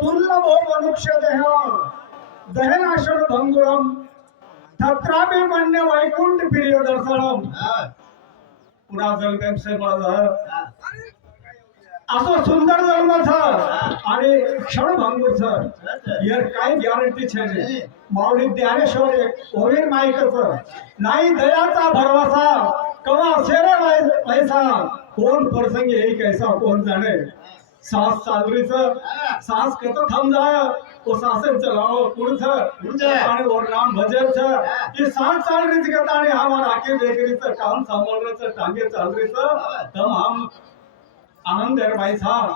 दुर्लभो मनुष्यदेह दहनाशर भंगुरम तत्रापि मन्य वैकुंठ प्रिय दर्शनम पुन्हा जलगम से असो सुंदर जन्म आणि क्षण भंगुर यार काय गॅरंटी छे माऊली ज्ञानेश्वर ओवीर माईकच नाही दयाचा भरवसा कवा असेल पैसा कोण प्रसंगी येई कैसा कोण जाणे सास चालरीच सास कत थम जाय ओ सासन चलाओ कुछ आणि और नाम भजन छ की सास चालरीच कत आणि हम आके बेकरीच काम सांभाळण्याचं टांगे चालरीच तम हम आनंद आहे भाई साहब।